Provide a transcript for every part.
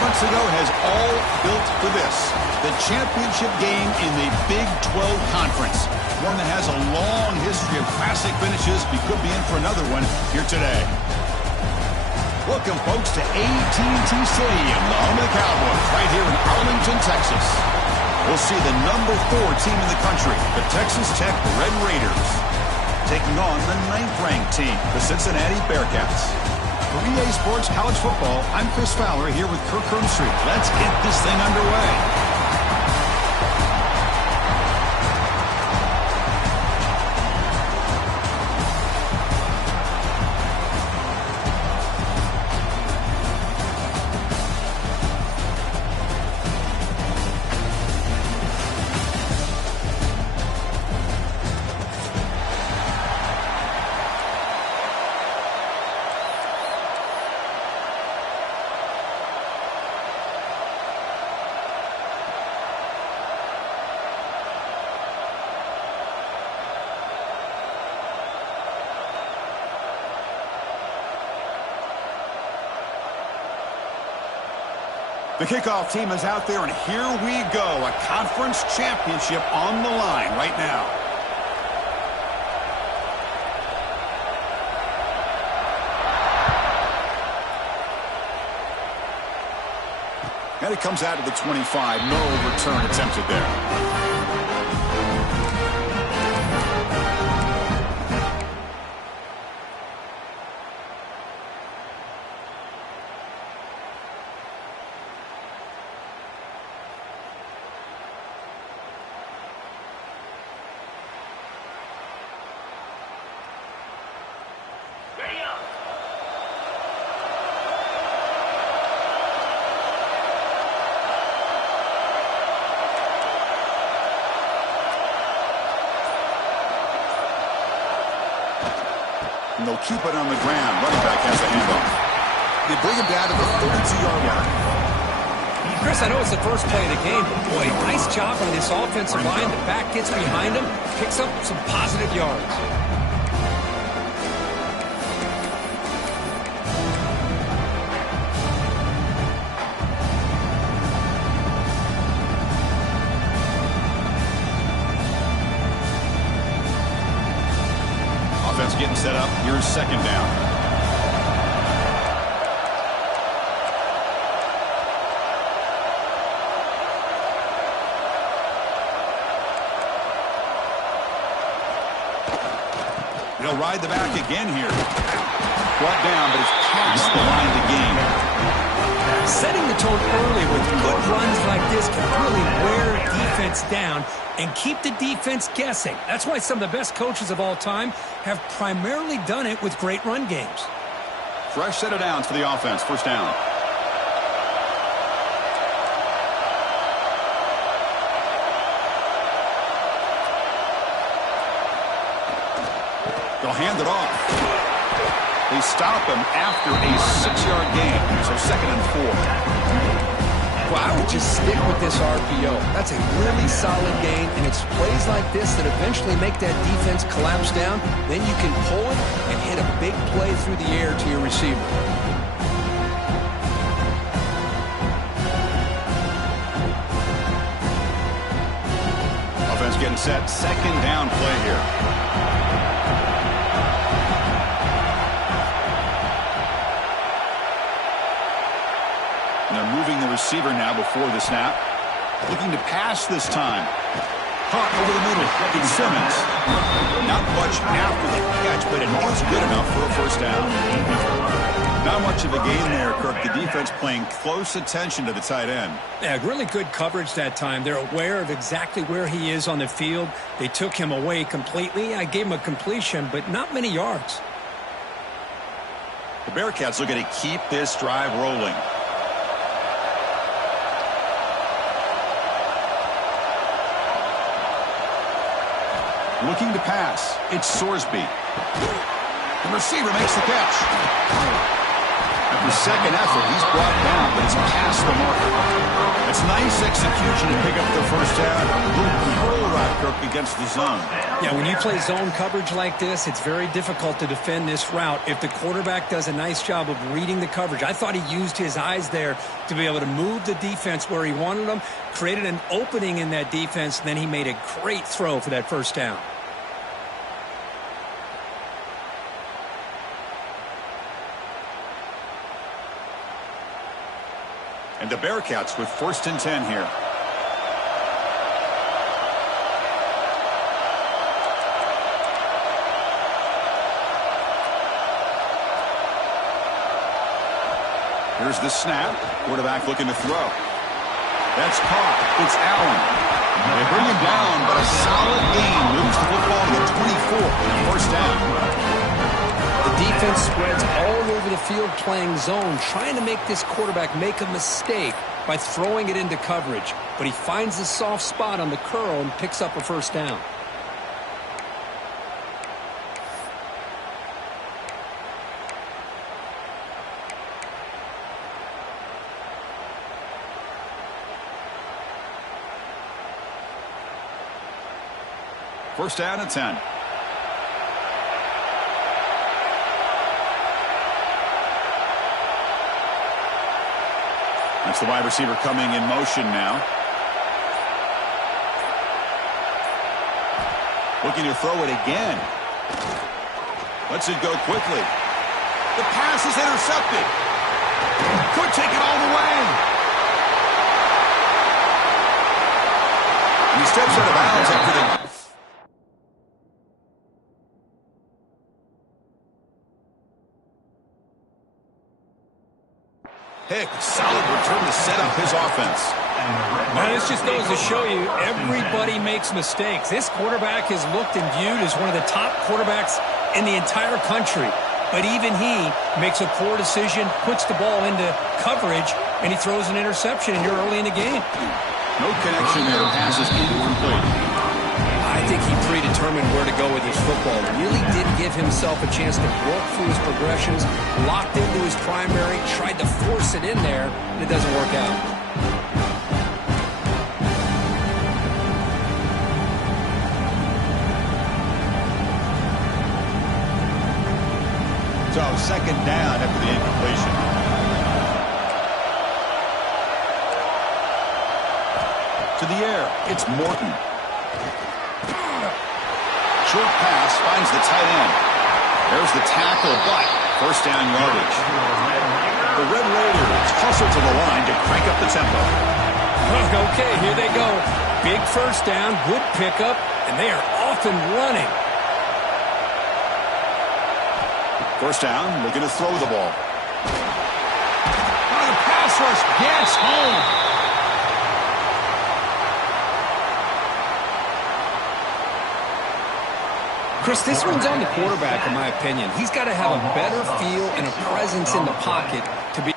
months ago has all built for this. The championship game in the Big 12 Conference. One that has a long history of classic finishes. We could be in for another one here today. Welcome, folks, to AT&T Stadium, the home of the Cowboys, right here in Arlington, Texas. We'll see the number 4 team in the country, the Texas Tech Red Raiders, taking on the 9th-ranked team, the Cincinnati Bearcats. For EA Sports College Football, I'm Chris Fowler here with Kirk Hermstreet. Let's get this thing underway. The kickoff team is out there, and here we go. A conference championship on the line right now. And it comes out to the 25. No return attempted there. And they'll keep it on the ground. Running back has a handoff. They bring him down to the 32-yard line. Chris, I know it's the first play of the game, but boy, nice job on this offensive line. The back gets behind him, picks up some positive yards. Getting set up. Here's second down. They'll ride the back again here. Brought down, but it's past the line to gain. Setting the tone early with good runs like this can really wear a defense down and keep the defense guessing. That's why some of the best coaches of all time have primarily done it with great run games. Fresh set of downs for the offense. First down. They'll hand it off. They stop him after a 6-yard gain. So second and 4. Well, I would just stick with this RPO. That's a really solid gain, and it's plays like this that eventually make that defense collapse down. Then you can pull it and hit a big play through the air to your receiver. Offense getting set. Second down play here. Moving the receiver now before the snap. Looking to pass this time. Caught over the middle. It's Simmons. Not much after the catch, but it was good enough for a first down. Not much of a gain there, Kirk. The defense paying close attention to the tight end. Yeah, really good coverage that time. They're aware of exactly where he is on the field. They took him away completely. I gave him a completion, but not many yards. The Bearcats looking to keep this drive rolling. Looking to pass. It's Sorsby. The receiver makes the catch. The After second effort, he's brought down, but it's past the marker. It's nice execution to pick up the first down. Good control right, Kirk, against the zone. Yeah, when you play zone coverage like this, it's very difficult to defend this route if the quarterback does a nice job of reading the coverage. I thought he used his eyes there to be able to move the defense where he wanted them, created an opening in that defense, and then he made a great throw for that first down. And the Bearcats with 1st and 10 here. Here's the snap. Quarterback looking to throw. That's caught. It's Allen. They bring him down, but a solid gain moves the football to the 24. First down. The defense spreads all over the field playing zone, trying to make this quarterback make a mistake by throwing it into coverage. But he finds the soft spot on the curl and picks up a first down. First down at 10. That's the wide receiver coming in motion now. Looking to throw it again. Lets it go quickly. The pass is intercepted. Could take it all the way. And he steps out of bounds after the... Hick, solid return to set up his offense. Now, this just goes to show you everybody makes mistakes. This quarterback is looked and viewed as one of the top quarterbacks in the entire country. But even he makes a poor decision, puts the ball into coverage, and he throws an interception, and you're early in the game. No connection there. Pass is incomplete. I think he predetermined where to go with his football. Really did give himself a chance to work through his progressions, locked into his primary, tried to force it in there, and it doesn't work out. So, second down after the incompletion. To the air, it's Morton. Short pass finds the tight end. There's the tackle, but first down yardage. The Red Raiders hustle to the line to crank up the tempo. Okay, here they go. Big first down, good pickup, and they are off and running. First down, looking to throw the ball. The pass rush gets home. Chris, this one's on the quarterback, in my opinion. He's got to have a better feel and a presence in the pocket to be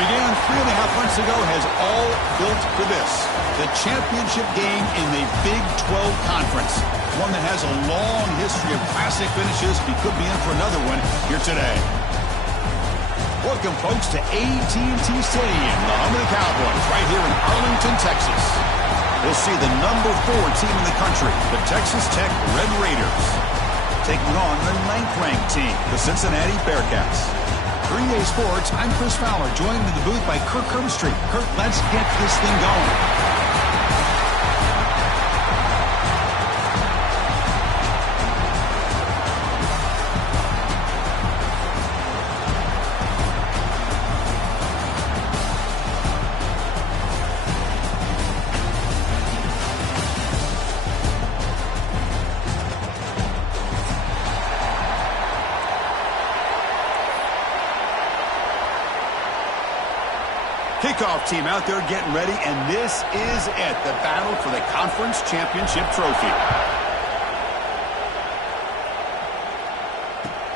began 3.5 months ago has all built for this. The championship game in the Big 12 Conference. One that has a long history of classic finishes. We could be in for another one here today. Welcome, folks, to AT&T Stadium, the home of the Cowboys, right here in Arlington, Texas. We'll see the number 4 team in the country, the Texas Tech Red Raiders, taking on the 9th-ranked team, the Cincinnati Bearcats. 3A Sports, I'm Chris Fowler, joined in the booth by Kirk Herbstreit. Kirk, let's get this thing going. Kickoff team out there getting ready, and this is it, the battle for the conference championship trophy.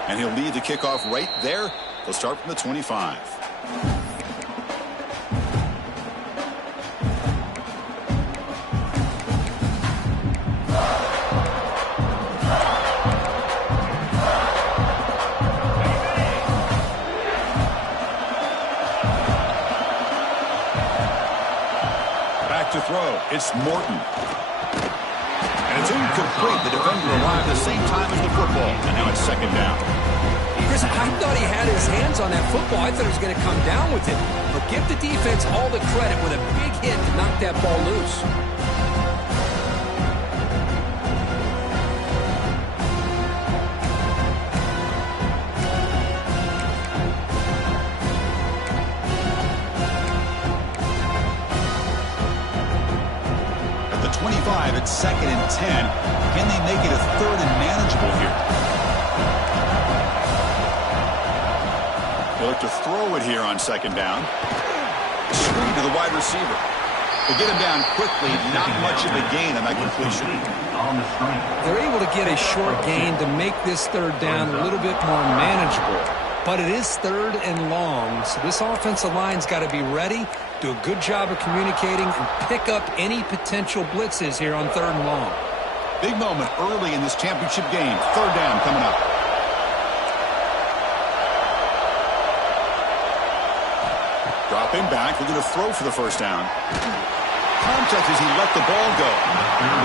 And he'll lead the kickoff right there. They'll start from the 25. To throw, it's Morton. And it's incomplete. The defender arrived at the same time as the football. And now it's second down. Chris, I thought he had his hands on that football. I thought he was going to come down with it. But give the defense all the credit with a big hit to knock that ball loose. It's second and 10. Can they make it a third and manageable here? They look to throw it here on second down. Screen to the wide receiver. They get him down quickly. Not much of a gain on that completion. They're able to get a short gain to make this third down a little bit more manageable. But it is third and long, so this offensive line's got to be ready, do a good job of communicating, and pick up any potential blitzes here on third and long. Big moment early in this championship game. Third down coming up. Dropping back, they're going to throw for the first down. Contact as he let the ball go.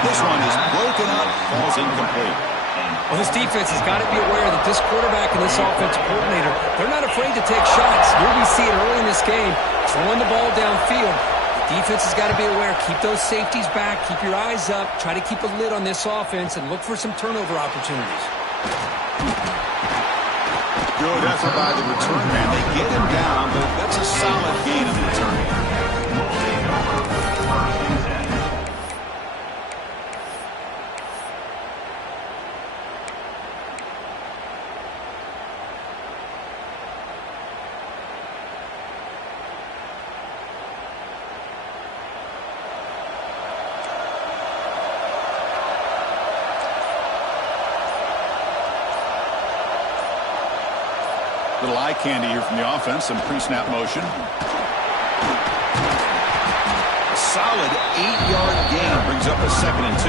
This one is broken up, falls incomplete. Well, this defense has got to be aware that this quarterback and this offensive coordinator, they're not afraid to take shots. Here we see it early in this game, throwing the ball downfield. The defense has got to be aware. Keep those safeties back. Keep your eyes up. Try to keep a lid on this offense and look for some turnover opportunities. Good effort by the return man. They get him down, but that's a solid gain in the return. Little eye candy here from the offense. Some pre-snap motion. A solid 8-yard gain brings up a second and 2.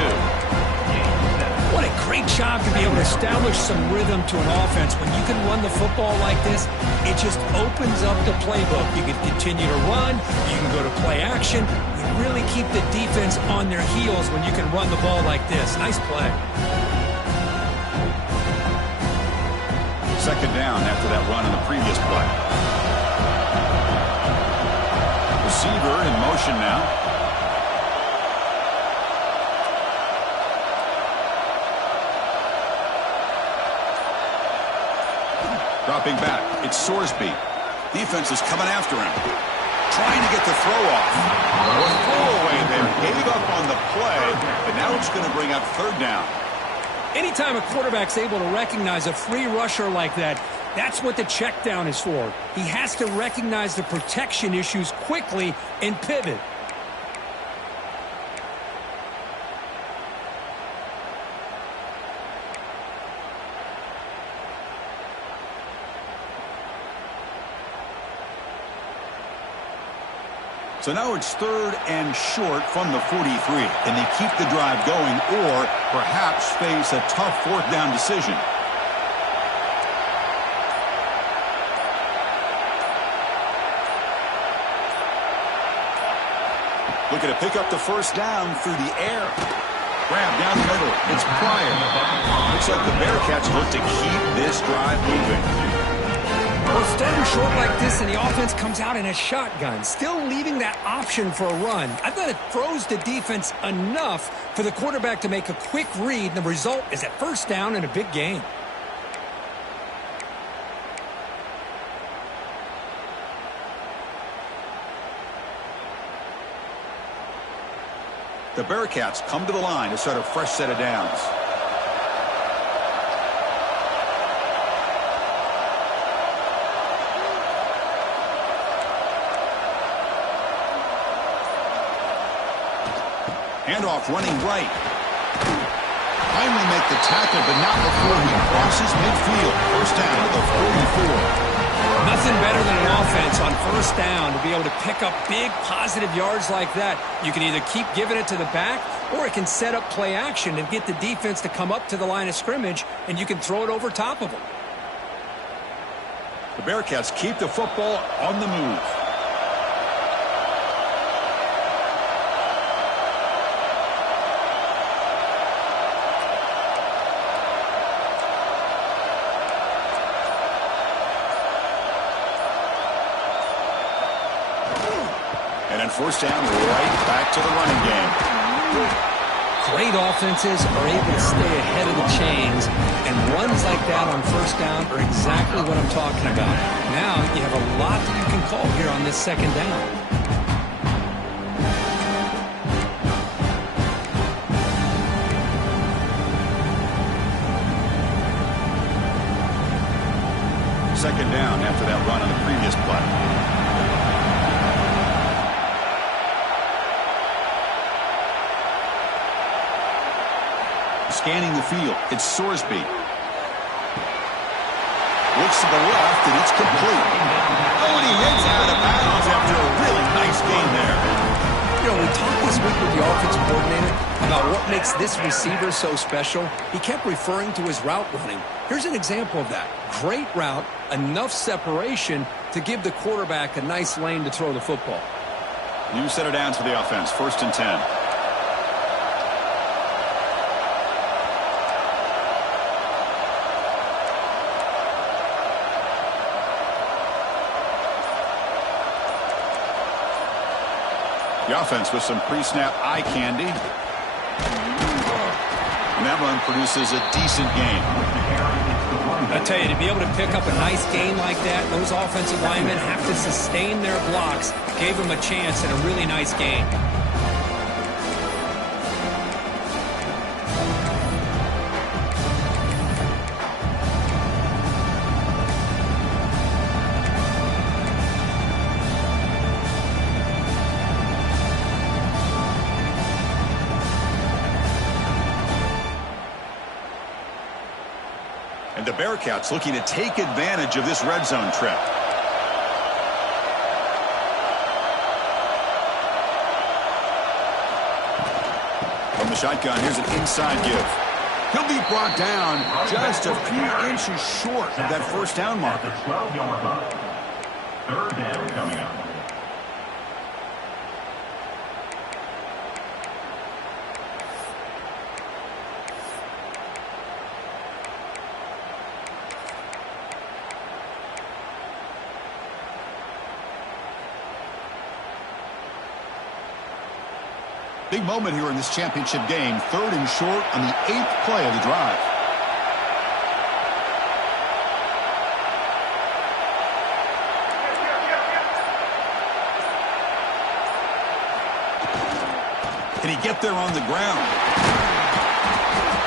What a great job to be able to establish some rhythm to an offense. When you can run the football like this, it just opens up the playbook. You can continue to run. You can go to play action. You really keep the defense on their heels when you can run the ball like this. Nice play. Second down after that run in the previous play. Receiver in motion now. Dropping back. It's Sorsby. Defense is coming after him. Trying to get the throw off. Throwaway there. Gave up on the play, but now it's going to bring up third down. Anytime a quarterback's able to recognize a free rusher like that, that's what the check down is for. He has to recognize the protection issues quickly and pivot. So now it's 3rd and short from the 43. Can they keep the drive going or perhaps face a tough 4th down decision? Looking to pick up the 1st down through the air. Grab down the middle. It's Pryor. Looks like the Bearcats look to keep this drive moving. Well, starting short like this and the offense comes out in a shotgun, still leaving that option for a run. I thought it throws the defense enough for the quarterback to make a quick read, and the result is a 1st down and a big gain. The Bearcats come to the line to start a fresh set of downs. Handoff running right. Finally make the tackle, but not before he crosses midfield. 1st down to the 44. Nothing better than an offense on 1st down to be able to pick up big positive yards like that. You can either keep giving it to the back, or it can set up play action and get the defense to come up to the line of scrimmage, and you can throw it over top of them. The Bearcats keep the football on the move. And then 1st down, right back to the running game. Great offenses are able to stay ahead of the chains, and runs like that on 1st down are exactly what I'm talking about. Now you have a lot that you can call here on this 2nd down. Second down after that run on the previous play. Scanning the field, it's Sorsby. Looks to the left, and it's complete. Oh, and he heads out of bounds after a really nice gain there. You know, we talked this week with the offensive coordinator about what makes this receiver so special. He kept referring to his route running. Here's an example of that. Great route, enough separation to give the quarterback a nice lane to throw the football. New set of downs for the offense, 1st and 10. The offense with some pre-snap eye candy. And that run produces a decent gain. I tell you, to be able to pick up a nice gain like that, those offensive linemen have to sustain their blocks. Gave them a chance and a really nice gain. And the Bearcats looking to take advantage of this red zone trip. From the shotgun, here's an inside give. He'll be brought down just a few inches short of that 1st down marker. 3rd down coming up. Big moment here in this championship game. 3rd and short on the 8th play of the drive. Can he get there on the ground?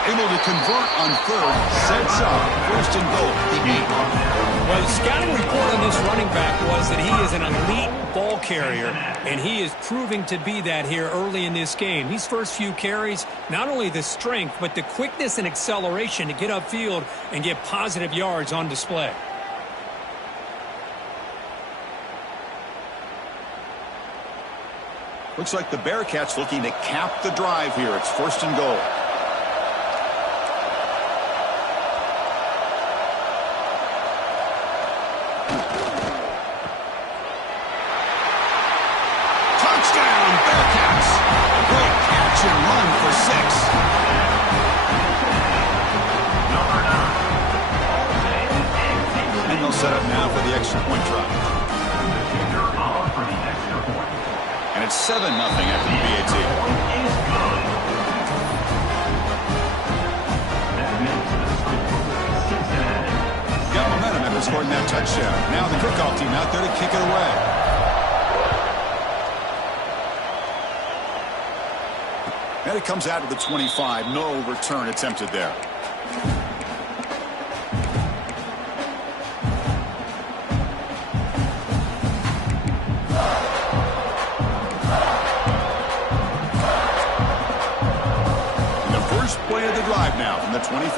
Able to convert on 3rd. Sets up 1st and goal at the 8. Well, the scouting report on this running back was that he is an elite ball carrier, and he is proving to be that here early in this game. These first few carries, not only the strength, but the quickness and acceleration to get upfield and get positive yards on display. Looks like the Bearcats looking to cap the drive here. It's 1st and goal. Touchdown, Bearcats. A great catch and run for 6. And they'll set up now for the extra point try. And it's 7-0 after the BAT. Got momentum after scoring that touchdown. Now the kickoff team out there to kick it away. And it comes out to the 25. No return attempted there. Play of the drive now from the 25.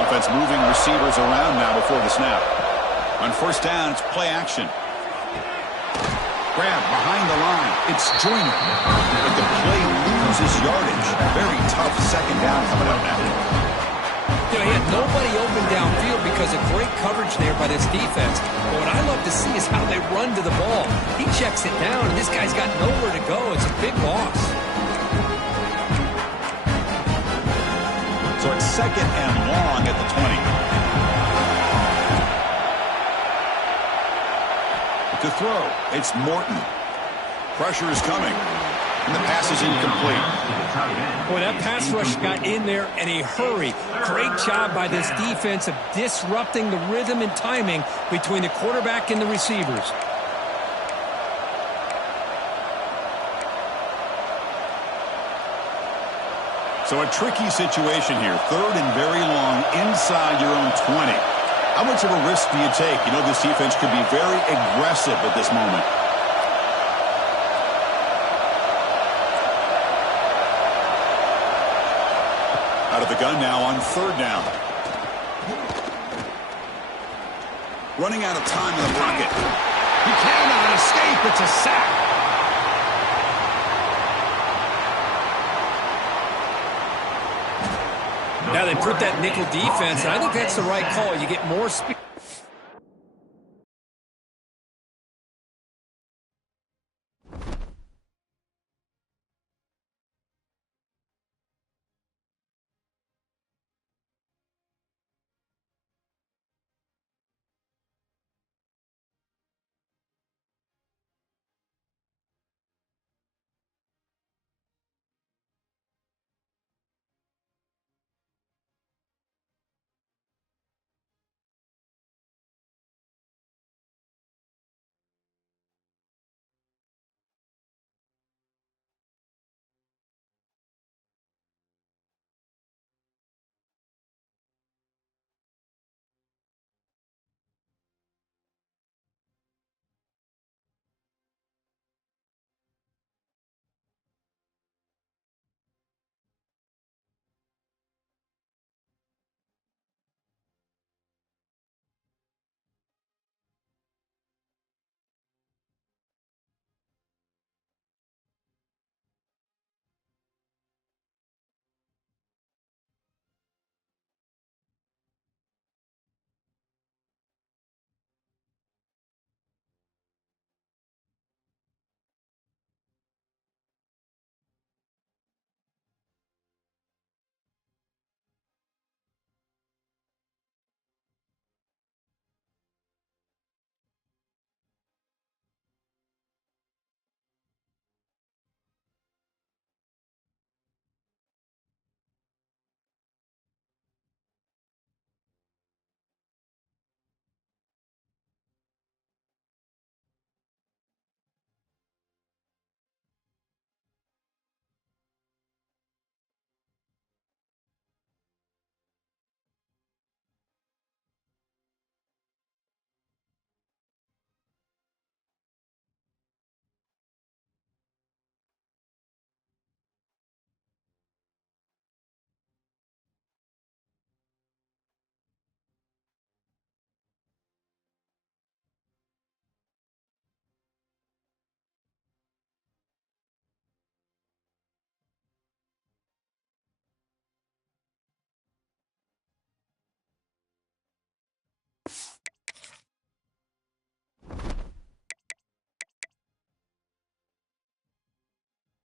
Offense moving receivers around now before the snap. On 1st down, it's play action. Grab behind the line. It's Joyner. But the play loses yardage. Very tough 2nd down coming up now. You know, he had nobody open downfield because of great coverage there by this defense. But what I love to see is how they run to the ball. He checks it down, and this guy's got nowhere to go. It's a big loss. So it's 2nd and long at the 20. To throw, it's Morton. Pressure is coming. And the pass is incomplete. Boy, that pass rush got in there in a hurry. Great job by this defense of disrupting the rhythm and timing between the quarterback and the receivers. So a tricky situation here. 3rd and very long inside your own 20. How much of a risk do you take? You know this defense could be very aggressive at this moment. Out of the gun now on 3rd down. Running out of time in the pocket. He cannot escape. It's a sack. Now they put that nickel defense, and I think that's the right call. You get more speed.